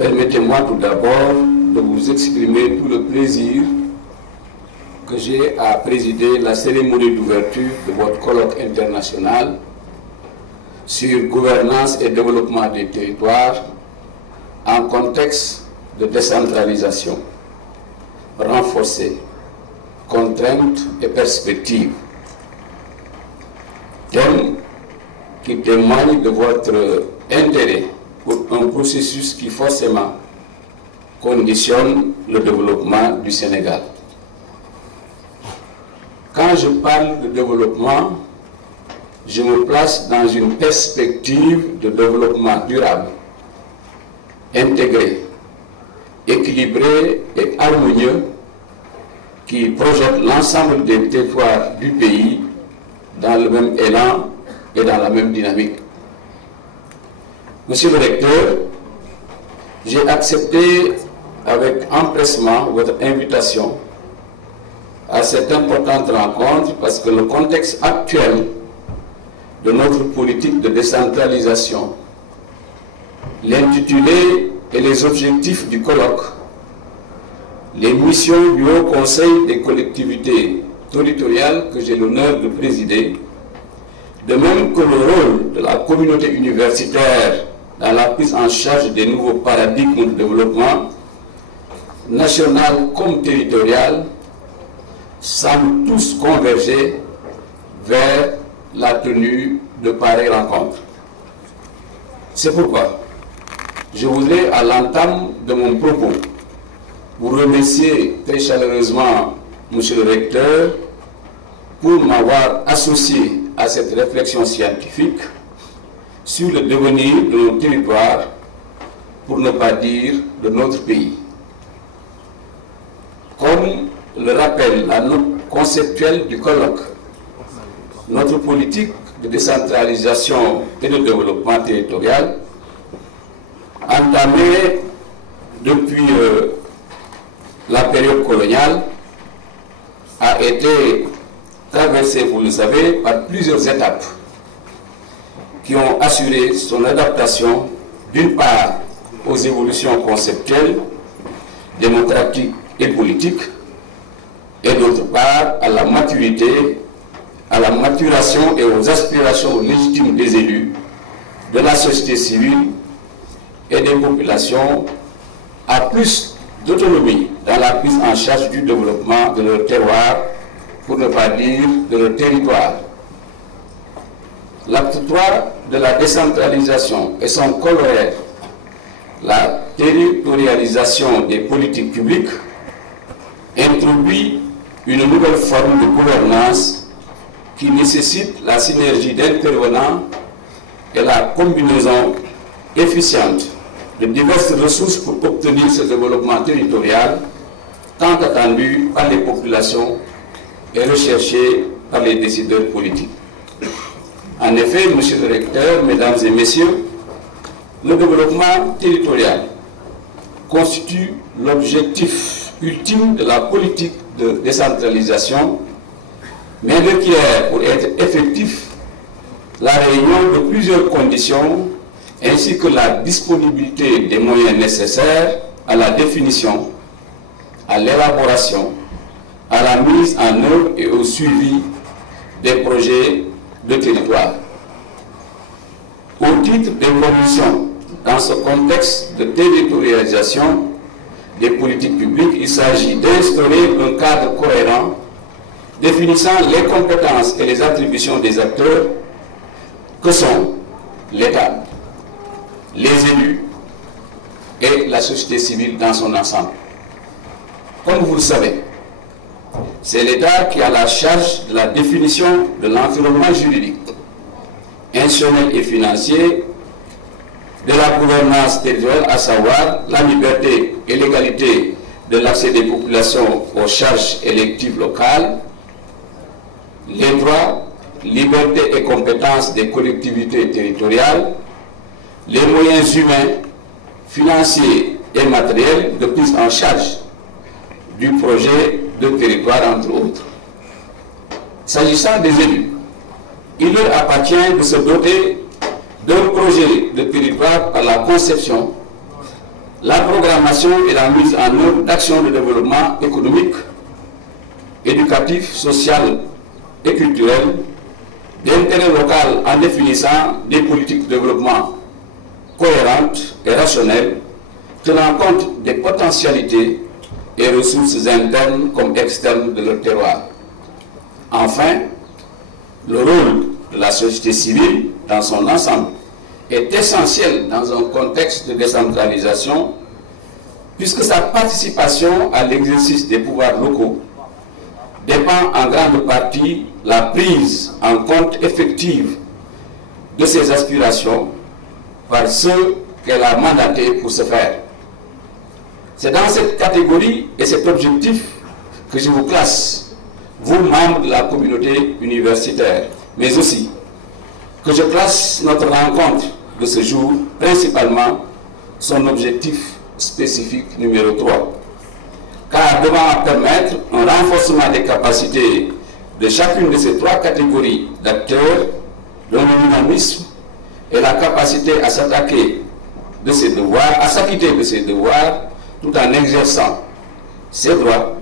Permettez-moi tout d'abord de vous exprimer tout le plaisir que j'ai à présider la cérémonie d'ouverture de votre colloque international sur gouvernance et développement des territoires en contexte de décentralisation renforcée, contraintes et perspectives. Thème qui témoigne de votre intérêt pour un processus qui forcément conditionne le développement du Sénégal. Quand je parle de développement, je me place dans une perspective de développement durable, intégré, équilibré et harmonieux qui projette l'ensemble des territoires du pays dans le même élan et dans la même dynamique. Monsieur le recteur, j'ai accepté avec empressement votre invitation à cette importante rencontre parce que le contexte actuel de notre politique de décentralisation, l'intitulé et les objectifs du colloque, les missions du Haut Conseil des collectivités territoriales que j'ai l'honneur de présider, de même que le rôle de la communauté universitaire dans la prise en charge des nouveaux paradigmes de développement, national comme territorial, semblent tous converger vers la tenue de pareilles rencontres. C'est pourquoi je voudrais, à l'entame de mon propos, vous remercier très chaleureusement, Monsieur le Recteur, pour m'avoir associé à cette réflexion scientifique sur le devenir de nos territoires, pour ne pas dire de notre pays. Comme le rappelle la note conceptuelle du colloque, notre politique de décentralisation et de développement territorial, entamée depuis la période coloniale, a été traversée, vous le savez, par plusieurs étapes qui ont assuré son adaptation, d'une part, aux évolutions conceptuelles, démocratiques et politiques, et d'autre part, à la maturité, à la maturation et aux aspirations légitimes des élus, de la société civile et des populations à plus d'autonomie dans la prise en charge du développement de leur terroir, pour ne pas dire de leur territoire. L'acte 3 de la décentralisation et son corollaire, la territorialisation des politiques publiques, introduit une nouvelle forme de gouvernance qui nécessite la synergie d'intervenants et la combinaison efficiente de diverses ressources pour obtenir ce développement territorial tant attendu par les populations et recherché par les décideurs politiques. En effet, Monsieur le Recteur, Mesdames et Messieurs, le développement territorial constitue l'objectif ultime de la politique de décentralisation, mais requiert pour être effectif la réunion de plusieurs conditions ainsi que la disponibilité des moyens nécessaires à la définition, à l'élaboration, à la mise en œuvre et au suivi des projets de territoire. Au titre des conditions, dans ce contexte de territorialisation des politiques publiques, il s'agit d'instaurer un cadre cohérent définissant les compétences et les attributions des acteurs que sont l'État, les élus et la société civile dans son ensemble. Comme vous le savez, c'est l'État qui a la charge de la définition de l'environnement juridique, institutionnel et financier, de la gouvernance territoriale, à savoir la liberté et l'égalité de l'accès des populations aux charges électives locales, les droits, libertés et compétences des collectivités territoriales, les moyens humains, financiers et matériels de prise en charge du projet de territoire, entre autres. S'agissant des élus, il leur appartient de se doter d'un projet de territoire par la conception, la programmation et la mise en œuvre d'actions de développement économique, éducatif, social et culturel d'intérêt local en définissant des politiques de développement cohérentes et rationnelles, tenant compte des potentialités et ressources internes comme externes de leur terroir. Enfin, le rôle de la société civile dans son ensemble est essentiel dans un contexte de décentralisation, puisque sa participation à l'exercice des pouvoirs locaux dépend en grande partie de la prise en compte effective de ses aspirations par ceux qu'elle a mandatés pour ce faire. C'est dans cette catégorie et cet objectif que je vous classe, vous membres de la communauté universitaire, mais aussi que je classe notre rencontre de ce jour, principalement son objectif spécifique numéro 3. Car devant permettre un renforcement des capacités de chacune de ces trois catégories d'acteurs, dont le dynamisme et la capacité à s'attaquer de ses devoirs, à s'acquitter de ses devoirs, tout en exerçant ses droits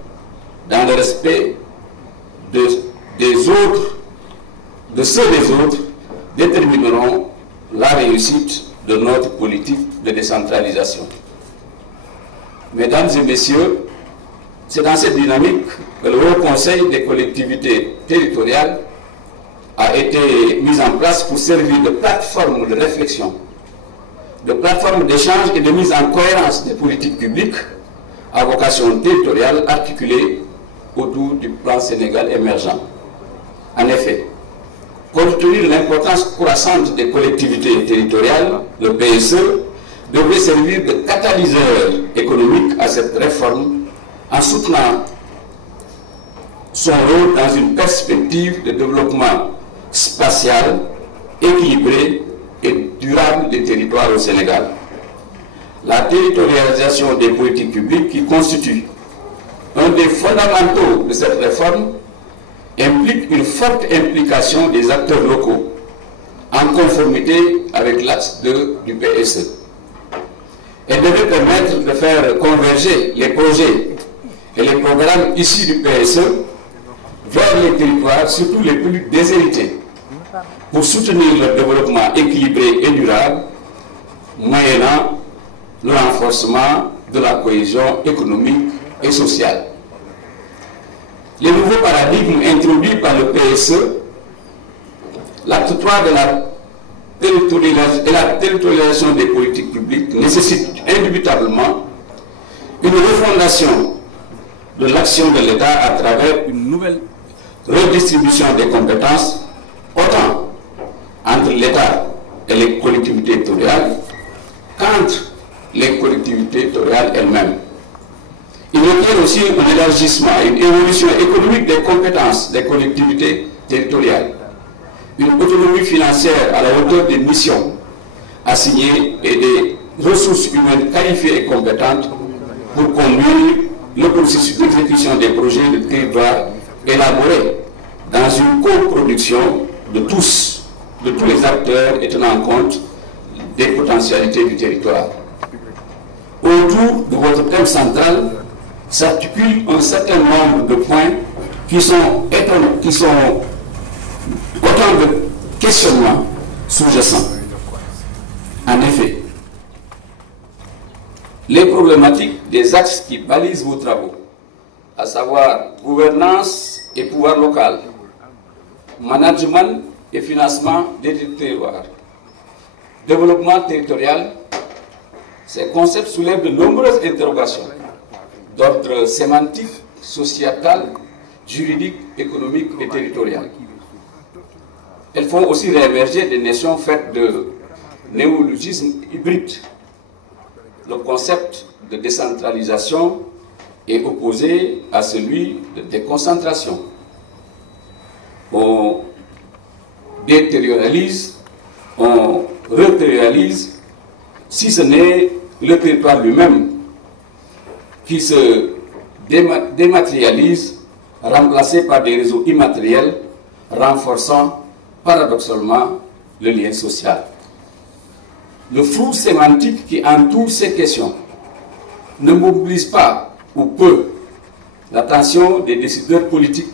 dans le respect de ceux des autres, détermineront la réussite de notre politique de décentralisation. Mesdames et messieurs, c'est dans cette dynamique que le Haut Conseil des collectivités territoriales a été mis en place pour servir de plateforme de réflexion, de plateforme d'échange et de mise en cohérence des politiques publiques à vocation territoriale articulées autour du plan Sénégal émergent. En effet, compte tenu de l'importance croissante des collectivités territoriales, le PSE devrait servir de catalyseur économique à cette réforme en soutenant son rôle dans une perspective de développement spatial, équilibré et durable des territoires au Sénégal. La territorialisation des politiques publiques, qui constitue un des fondamentaux de cette réforme, implique une forte implication des acteurs locaux en conformité avec l'axe 2 du PSE. Elle devrait permettre de faire converger les projets et les programmes issus du PSE vers les territoires, surtout les plus déshérités, pour soutenir leur développement équilibré et durable, moyennant le renforcement de la cohésion économique et sociale. Les nouveaux paradigmes introduits par le PSE, l'acte 3 de la territorialisation des politiques publiques nécessitent indubitablement une refondation de l'action de l'État à travers une nouvelle redistribution des compétences, autant entre l'État et les collectivités territoriales qu'entre les collectivités territoriales elles-mêmes. Il requiert aussi un élargissement, une évolution économique des compétences des collectivités territoriales, une autonomie financière à la hauteur des missions assignées et des ressources humaines qualifiées et compétentes pour conduire le processus d'exécution des projets de territoire élaborés dans une coproduction de tous les acteurs et tenant compte des potentialités du territoire. Autour de votre thème central s'articule un certain nombre de points qui sont autant de questionnements sous-jacents. En effet, les problématiques des axes qui balisent vos travaux, à savoir gouvernance et pouvoir local, management et financement des territoires, développement territorial, ces concepts soulèvent de nombreuses interrogations d'ordre sémantique, sociétal, juridique, économique et territorial. Elles font aussi réémerger des notions faites de néologisme hybride. Le concept de décentralisation est opposé à celui de déconcentration. On déterritorialise, on reterritorialise, si ce n'est le territoire lui-même qui se dématérialise, remplacé par des réseaux immatériels, renforçant paradoxalement le lien social. Le flou sémantique qui entoure ces questions ne mobilise pas ou peu l'attention des décideurs politiques,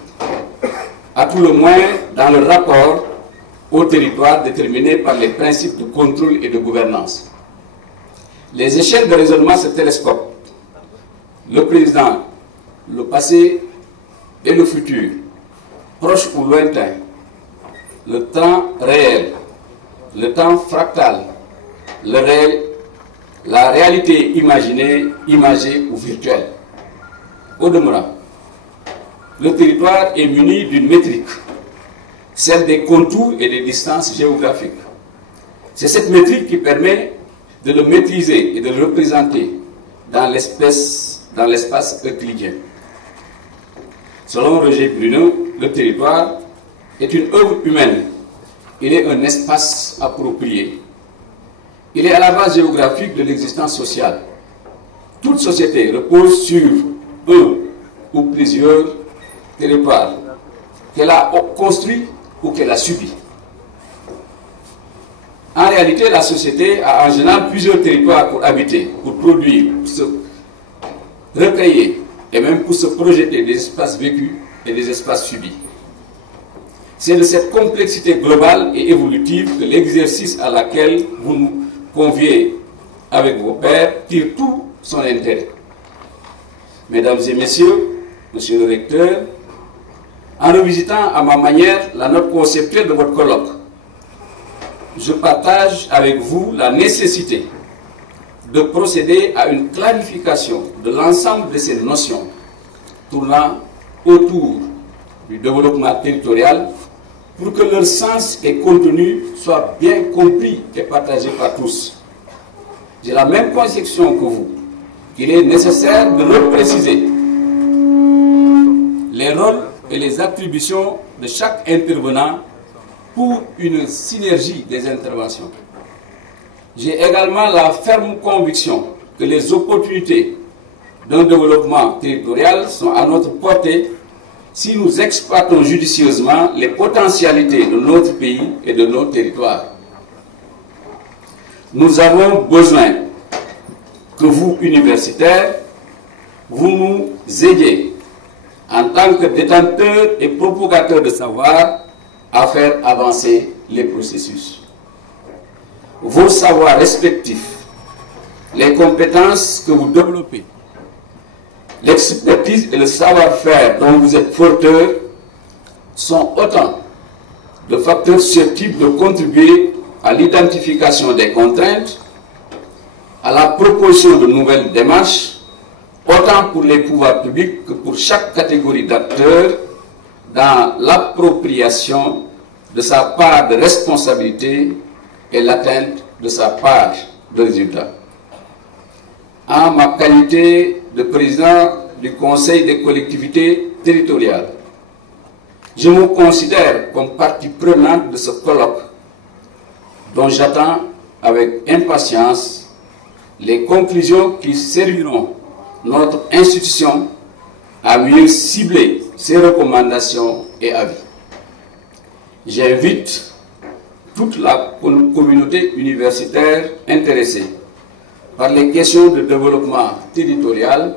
à tout le moins dans le rapport au territoire déterminé par les principes de contrôle et de gouvernance. Les échelles de raisonnement se télescopent. Le présent, le passé et le futur, proche ou lointain, le temps réel, le temps fractal, le réel, la réalité imaginée, imagée ou virtuelle. Au demeurant, le territoire est muni d'une métrique, celle des contours et des distances géographiques. C'est cette métrique qui permet de le maîtriser et de le représenter dans l'espace euclidien. Selon Roger Bruno, le territoire est une œuvre humaine. Il est un espace approprié. Il est à la base géographique de l'existence sociale. Toute société repose sur un ou plusieurs territoires qu'elle a construit ou qu'elle a subi. En réalité, la société a en général plusieurs territoires pour habiter, pour produire, pour se recréer et même pour se projeter des espaces vécus et des espaces subis. C'est de cette complexité globale et évolutive que l'exercice à laquelle vous nous conviez avec vos pairs tire tout son intérêt. Mesdames et messieurs, monsieur le recteur, en revisitant à ma manière la note conceptuelle de votre colloque, je partage avec vous la nécessité de procéder à une clarification de l'ensemble de ces notions tournant autour du développement territorial pour que leur sens et contenu soient bien compris et partagés par tous. J'ai la même conception que vous, qu'il est nécessaire de repréciser les rôles et les attributions de chaque intervenant pour une synergie des interventions. J'ai également la ferme conviction que les opportunités d'un développement territorial sont à notre portée si nous exploitons judicieusement les potentialités de notre pays et de nos territoires. Nous avons besoin que vous, universitaires, vous nous aidiez en tant que détenteurs et propagateurs de savoir à faire avancer les processus. Vos savoirs respectifs, les compétences que vous développez, l'expertise et le savoir-faire dont vous êtes porteurs sont autant de facteurs susceptibles de contribuer à l'identification des contraintes, à la proposition de nouvelles démarches, autant pour les pouvoirs publics que pour chaque catégorie d'acteurs dans l'appropriation de sa part de responsabilité et l'atteinte de sa part de résultat. En ma qualité de président du Conseil des collectivités territoriales, je me considère comme partie prenante de ce colloque dont j'attends avec impatience les conclusions qui serviront notre institution à mieux cibler ses recommandations et avis. J'invite toute la communauté universitaire intéressée par les questions de développement territorial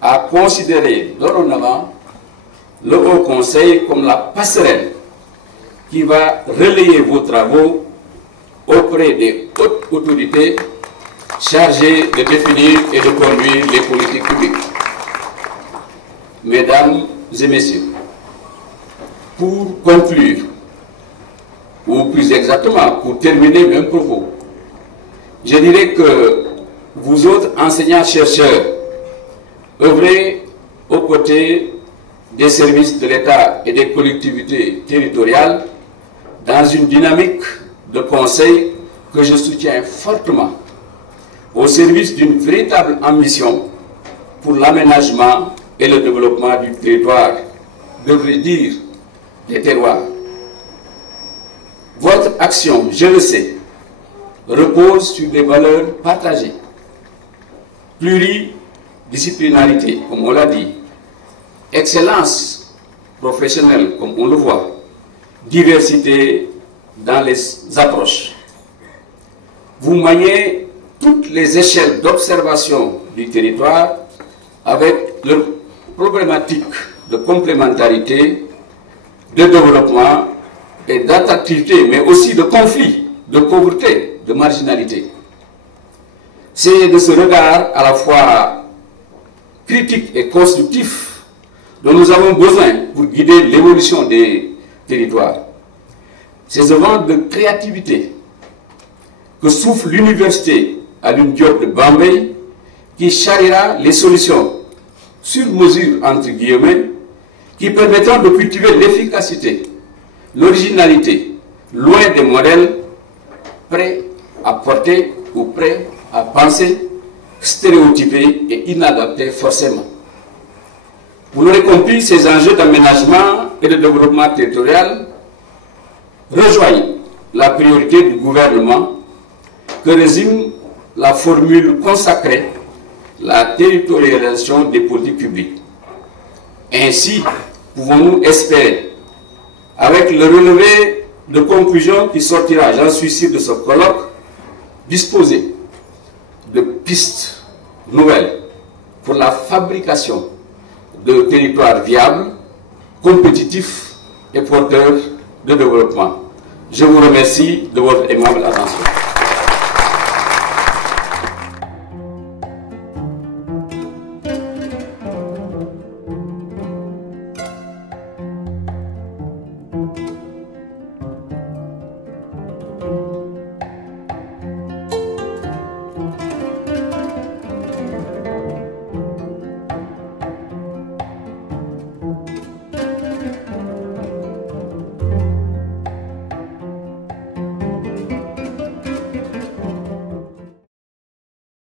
à considérer dorénavant le Haut Conseil comme la passerelle qui va relayer vos travaux auprès des hautes autorités chargées de définir et de conduire les politiques publiques. Mesdames et messieurs, pour conclure, ou plus exactement, pour terminer mon propos, je dirais que vous autres enseignants-chercheurs, œuvrez aux côtés des services de l'État et des collectivités territoriales dans une dynamique de conseil que je soutiens fortement au service d'une véritable ambition pour l'aménagement et le développement du territoire, devrais dire des terroirs. Votre action, je le sais, repose sur des valeurs partagées. Pluridisciplinarité, comme on l'a dit, excellence professionnelle, comme on le voit, diversité dans les approches. Vous maniez toutes les échelles d'observation du du territoire avec leurs problématiques de complémentarité, de développement et d'attractivité, mais aussi de conflit, de pauvreté, de marginalité. C'est de ce regard à la fois critique et constructif dont nous avons besoin pour guider l'évolution des territoires. C'est ce vent de créativité que souffle l'université Alioune Diop de Bambey qui charriera les solutions sur mesure entre guillemets qui permettront de cultiver l'efficacité, l'originalité, loin des modèles prêts à porter ou prêts à penser, stéréotypés et inadaptés forcément. Vous l'aurez compris, ces enjeux d'aménagement et de développement territorial rejoignent la priorité du gouvernement que résume la formule consacrée, la territorialisation des politiques publiques. Ainsi, pouvons-nous espérer, avec le relevé de conclusions qui sortira, j'en suis sûr, de ce colloque, disposer de pistes nouvelles pour la fabrication de territoires viables, compétitifs et porteurs de développement. Je vous remercie de votre aimable attention.